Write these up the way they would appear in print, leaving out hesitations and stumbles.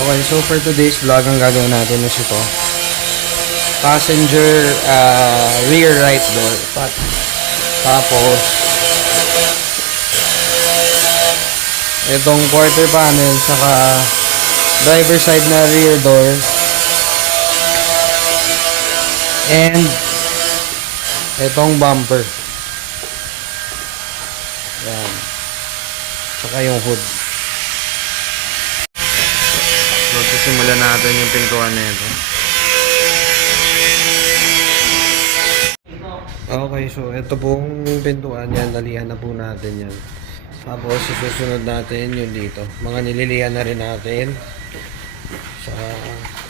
Okay, so for today's vlog, ang gagawin natin is ito. Passenger rear right door. Tapos, itong quarter panel, saka driver side na rear door. And, itong bumper. Yan. Saka yung hood. So, sisimulan natin yung pintuan na ito. Okay, so ito pong pintuan yan. Dalihan na po natin yan. Tapos, susunod natin yung dito. Mga nililihan na rin natin sa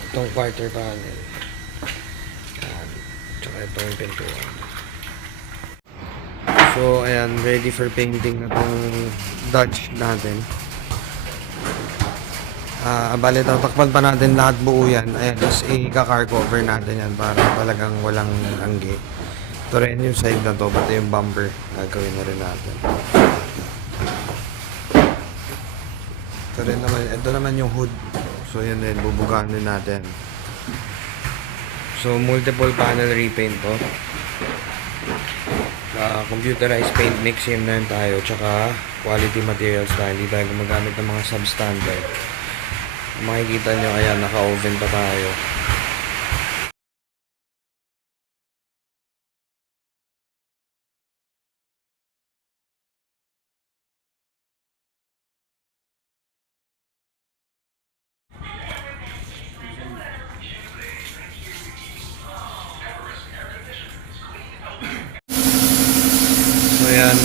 itong quarter panel. Yan. Tsaka itong pintuan. So, ayan. Ready for painting na itong Dodge natin. Bale, tatakpan pa natin lahat buo yan. Ayan, tapos i-car cover natin yan para talagang walang anggi. Ito rin yung side na to, pati yung bumper. Gagawin na rin natin. Ito naman yung hood. So, yan din, bubugaan din natin. So, multiple panel repaint to. Computerized paint mixing na yun tayo. Tsaka, quality materials tayo. Hindi tayo gumagamit ng mga substandard. Makikita nyo, ayan, naka-oven pa tayo. So, ayan,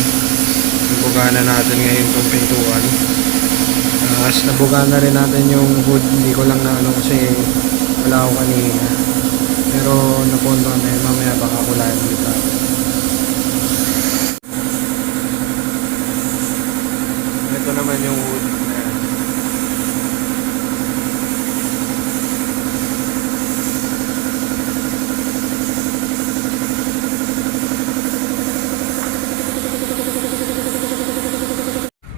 nabugaan na natin ngayon itong pintuan. Nabugaan na rin natin yung hood. Hindi ko lang na ano kasi wala ako kanina. Pero napunto na yun. Mamaya baka kulayan ulit natin. Ito naman yung hood.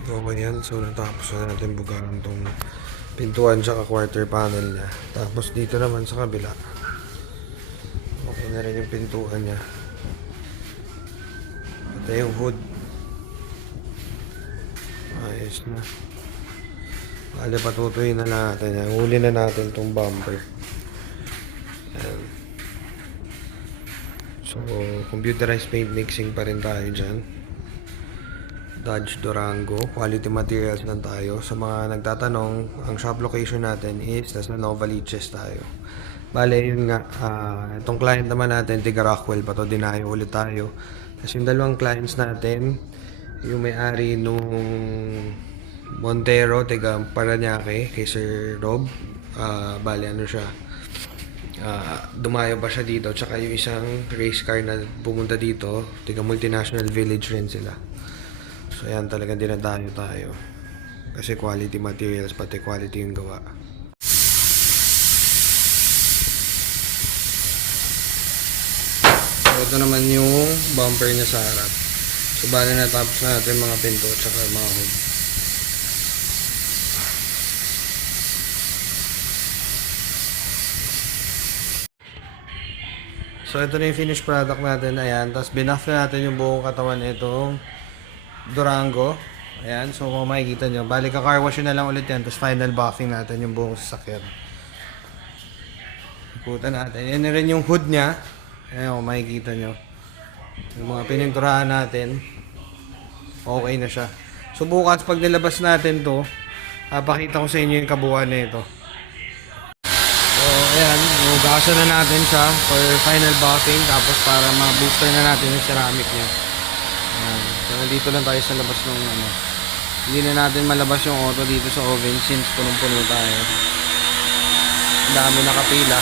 Okay yan. So natapos na natin bugaan tong pintuan tsaka quarter panel niya. Tapos dito naman sa kabila. Okay na rin yung pintuan niya. Ito yung hood. Ayos na. Bale, patutuyin na natin yan. Huli na natin tong bumper. Ayan. So, computerized paint mixing pa rin tayo dyan. Dodge Durango. Quality materials lang tayo. Sa mga nagtatanong, ang shop location natin is nasa Novaliches tayo. Bale, yun nga. Itong client naman natin, tiga Rockwell pa to. Dinayo ulit tayo. Kasi yung dalawang clients natin, yung may-ari nung Montero, tiga Paranaque, kay Sir Rob. Bale, ano siya. Dumayo pa siya dito. Tsaka yung isang race car na pumunta dito, tiga Multinational Village rin sila. So, ayan, talagang dinadayo tayo. Kasi quality materials, pati quality yung gawa. So, ito naman yung bumper niya sa harap. So, bali natapos na natin mga pinto tsaka mga hood. So, ito na yung finished product natin. Ayan. Tapos, binuff na natin yung buong katawan itong Durango. Ayan. So, kung makikita nyo, bali ka car wash na lang ulit yan. Tapos, final buffing natin yung buong sasakyan. Ikutan natin. Yan na rin yung hood niya. Ayan, kung makikita nyo. Yung mga pininturahan natin. Okay na siya. So, bukas, pag nilabas natin to, pakita ko sa inyo yung kabuuan na ito. So, ayan. Hugasan na natin siya for final buffing. Tapos, para ma-booster na natin yung ceramic niya. Ayan. So, nandito lang tayo sa labas ng ano. Hindi na natin malabas yung auto dito sa oven since punong-puno tayo. Ang dami nakapila.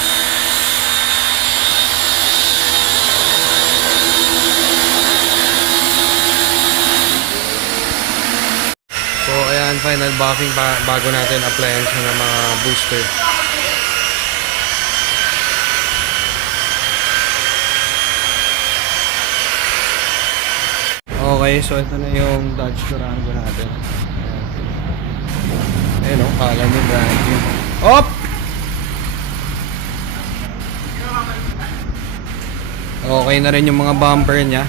So, ayan, final buffing bago natin applyan siya ng mga booster. Okay, so ito na yung Dodge Durango natin. Ayun o, kala nyo brand new. Op! Okay na rin yung mga bumper niya.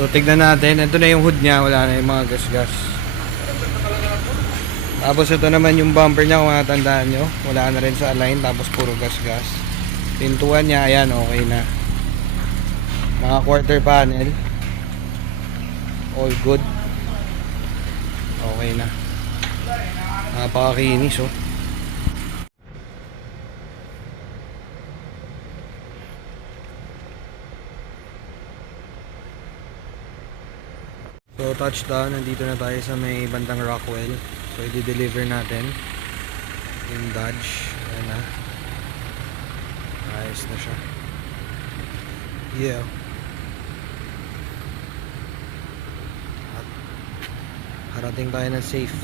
So tignan natin, ito na yung hood niya, wala na yung mga gas-gas. Tapos ito naman yung bumper niya, kung matandaan nyo, wala na rin sa align, tapos puro gas-gas. Pintuan niya, ayan, okay na. Mga quarter panel, all good. Okay na. Napakakinis, oh. So touchdown, nandito na tayo sa may bandang Rockwell. So i-deliver natin yung Dodge. Ayan na. Ayos na siya. Yeah. At harating tayo ng safe.